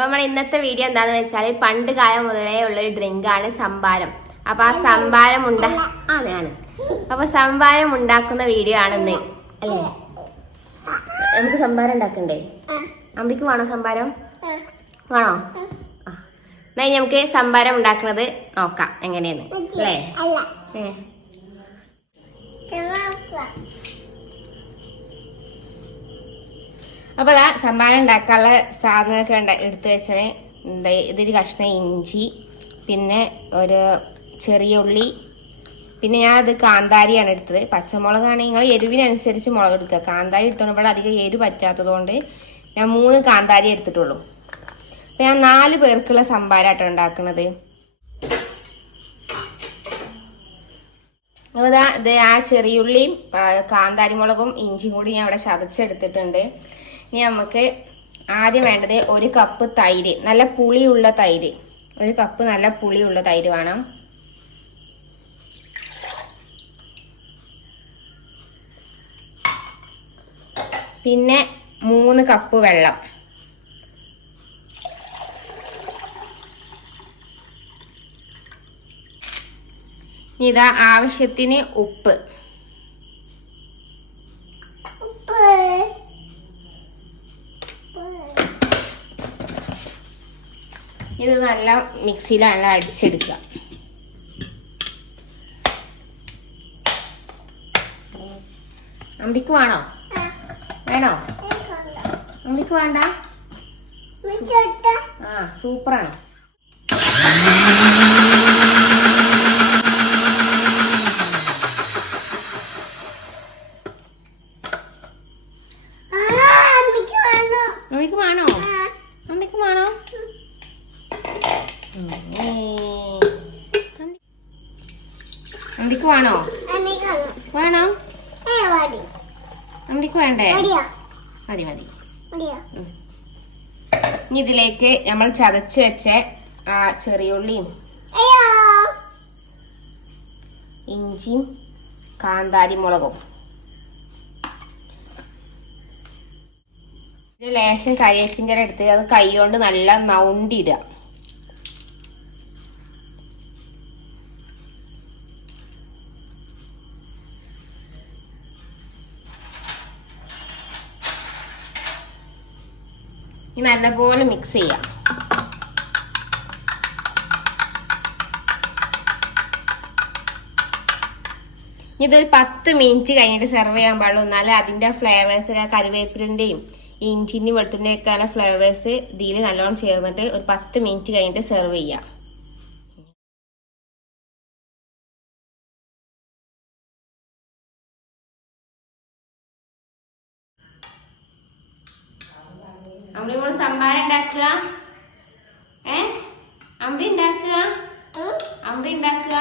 അപ്പൊ നമ്മുടെ ഇന്നത്തെ വീഡിയോ എന്താന്ന് വെച്ചാൽ പണ്ട് കാലം മുതലേ ഉള്ള ഒരു ഡ്രിങ്ക് ആണ് സംഭാരം അപ്പൊ ആ സംഭാരം ഉണ്ടാ ആണ് ആണ്. അപ്പൊ സംഭാരം ഉണ്ടാക്കുന്ന വീഡിയോ ആണ് ഇന്ന് അല്ലേ? നമുക്ക് സംഭാരം ഉണ്ടാക്കണ്ടേ? അമ്പിക്ക് വേണോ സംഭാരം വേണോ? എന്നാ നമുക്ക് സംഭാരം ഉണ്ടാക്കുന്നത് നോക്കാം എങ്ങനെയെന്ന്. അല്ലേ? ഏ. അപ്പൊ അതാ സംഭാരം ഉണ്ടാക്കാനുള്ള സാധനങ്ങളൊക്കെ ഉണ്ട് എടുത്തു വെച്ചത്. ഇതൊരു കഷ്ണം ഇഞ്ചി പിന്നെ ഒരു ചെറിയ ഉള്ളി പിന്നെ ഞാൻ അത് കാന്താരിയാണ് എടുത്തത്. പച്ചമുളകാണെങ്കിൽ നിങ്ങൾ എരിവിനനുസരിച്ച് മുളക് എടുക്കുക. കാന്താരി എടുത്തോണ്ട് ഇവിടെ അധികം എരിവ് പറ്റാത്തത് കൊണ്ട് ഞാൻ മൂന്ന് കാന്താരി എടുത്തിട്ടുള്ളൂ. അപ്പൊ ഞാൻ നാല് പേർക്കുള്ള സംഭാരമാട്ടോ ഉണ്ടാക്കുന്നത് അപ്പോൾ ഇതാ ഇത് ആ ചെറിയുള്ളിയും ആ, കാന്താരി മുളകും ഇഞ്ചിയും കൂടി ഞാൻ അവിടെ ചതച്ചെടുത്തിട്ടുണ്ട്. ഇനി നമുക്ക് ആദ്യം വേണ്ടത് ഒരു കപ്പ് തൈര് നല്ല പുളിയുള്ള തൈര്. ഒരു കപ്പ് നല്ല പുളിയുള്ള തൈര് വേണം. പിന്നെ മൂന്ന് കപ്പ് വെള്ളം. ഇതാ ആവശ്യത്തിന് ഉപ്പ്. ഇത് നല്ല മിക്സിയിൽ നല്ല അടിച്ചെടുക്കുക. അമ്പിക്ക് വേണോ? വേണോ? അമ്പിക്ക് വേണ്ട? ആ സൂപ്പറാണ്. അമ്പിക്ക് വേണോ അമ്പിക്ക് വേണോ അമ്പിക്ക് വേണോ? വേണോ? അമ്പിക്ക് വേണ്ടേ? മതി മതി. ഇനി ഇതിലേക്ക് നമ്മൾ ചതച്ച് വെച്ച ആ ചെറിയുള്ളിയും ഇഞ്ചിയും കാന്താരി മുളകും. ലേശം കരിയേപ്പിന്റെ എടുത്ത് അത് കൈ കൊണ്ട് നല്ല നൗണ്ടിടുക ഇനി നല്ലപോലെ മിക്സ് ചെയ്യാം. ഇതൊരു പത്ത് മിനിറ്റ് കഴിഞ്ഞിട്ട് സെർവ് ചെയ്യാൻ പാടുള്ളൂ. എന്നാലേ അതിന്റെ ഫ്ലേവേഴ്സ് കറിവേപ്പിലിന്റെയും ഇഞ്ചിന്റെയും വെളുത്തുള്ളിയും ഒക്കെ ഫ്ലേവേഴ്സ് ഇതിൽ നല്ലോണം ചേർന്നിട്ട് ഒരു പത്ത് മിനിറ്റ് കഴിഞ്ഞിട്ട് സെർവ് ചെയ്യാം. അമ്മ നമ്മൾ സംഭാരം ഉണ്ടാക്കുക ഏ? അമ്മ ഉണ്ടാക്കുക അമ്മ ഉണ്ടാക്കുക